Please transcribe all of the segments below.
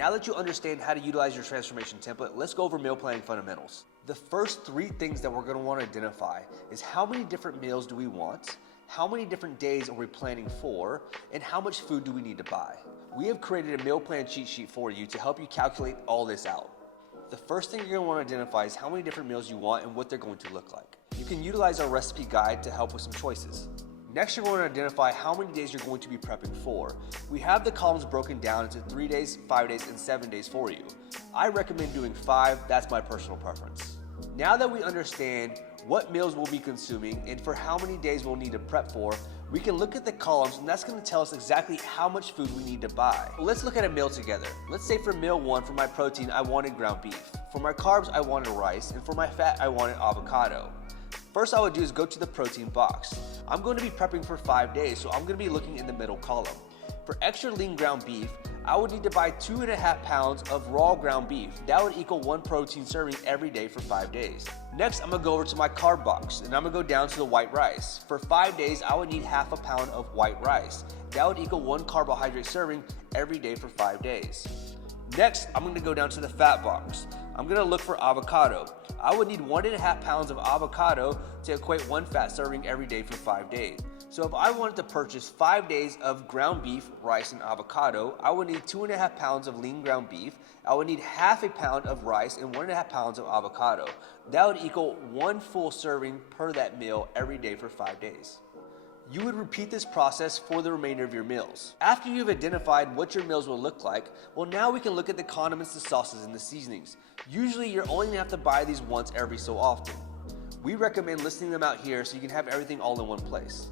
Now that you understand how to utilize your transformation template, let's go over meal planning fundamentals. The first 3 things that we're going to want to identify is how many different meals do we want, how many different days are we planning for, and how much food do we need to buy. We have created a meal plan cheat sheet for you to help you calculate all this out. The first thing you're going to want to identify is how many different meals you want and what they're going to look like. You can utilize our recipe guide to help with some choices. Next, you're going to identify how many days you're going to be prepping for. We have the columns broken down into 3 days, 5 days, and 7 days for you. I recommend doing 5, that's my personal preference. Now that we understand what meals we'll be consuming and for how many days we'll need to prep for, we can look at the columns and that's going to tell us exactly how much food we need to buy. Let's look at a meal together. Let's say for meal 1, for my protein, I wanted ground beef. For my carbs, I wanted rice, and for my fat, I wanted avocado. First I would do is go to the protein box. I'm going to be prepping for 5 days, so I'm going to be looking in the middle column. For extra lean ground beef, I would need to buy 2.5 pounds of raw ground beef. That would equal 1 protein serving every day for 5 days. Next, I'm going to go over to my carb box, and I'm going to go down to the white rice. For 5 days, I would need 1/2 pound of white rice. That would equal 1 carbohydrate serving every day for 5 days. Next, I'm going to go down to the fat box. I'm going to look for avocado. I would need 1.5 pounds of avocado to equate 1 fat serving every day for 5 days. So if I wanted to purchase 5 days of ground beef, rice, and avocado, I would need 2.5 pounds of lean ground beef. I would need 1/2 pound of rice and 1.5 pounds of avocado. That would equal 1 full serving per that meal every day for 5 days. You would repeat this process for the remainder of your meals. After you've identified what your meals will look like, well, now we can look at the condiments, the sauces, and the seasonings. Usually you're only gonna have to buy these once every so often. We recommend listing them out here so you can have everything all in one place.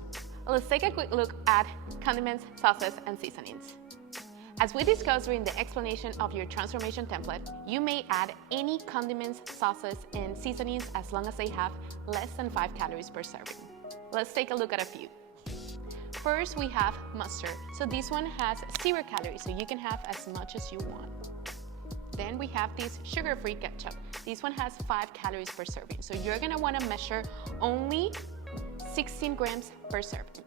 Let's take a quick look at condiments, sauces, and seasonings. As we discussed during the explanation of your transformation template, you may add any condiments, sauces, and seasonings as long as they have less than 5 calories per serving. Let's take a look at a few. First, we have mustard. So this one has 0 calories, so you can have as much as you want. Then we have this sugar-free ketchup. This one has 5 calories per serving, so you're gonna wanna measure only 16 grams per serving.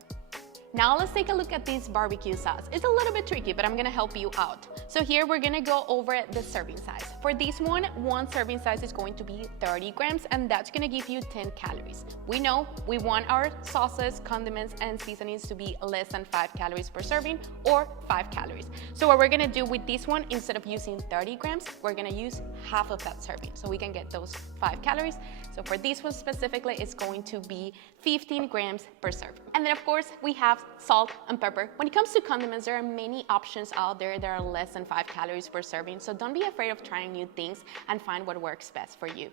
Now let's take a look at this barbecue sauce. It's a little bit tricky, but I'm gonna help you out. So here we're gonna go over the serving size. For this one serving size is going to be 30 grams, and that's gonna give you 10 calories. We know we want our sauces, condiments, and seasonings to be less than 5 calories per serving or 5 calories. So what we're gonna do with this one, instead of using 30 grams, we're gonna use half of that serving so we can get those 5 calories. So for this one specifically, it's going to be 15 grams per serving. And then of course, we have salt and pepper. When it comes to condiments, there are many options out there that are less than 5 calories per serving, so don't be afraid of trying new things and find what works best for you.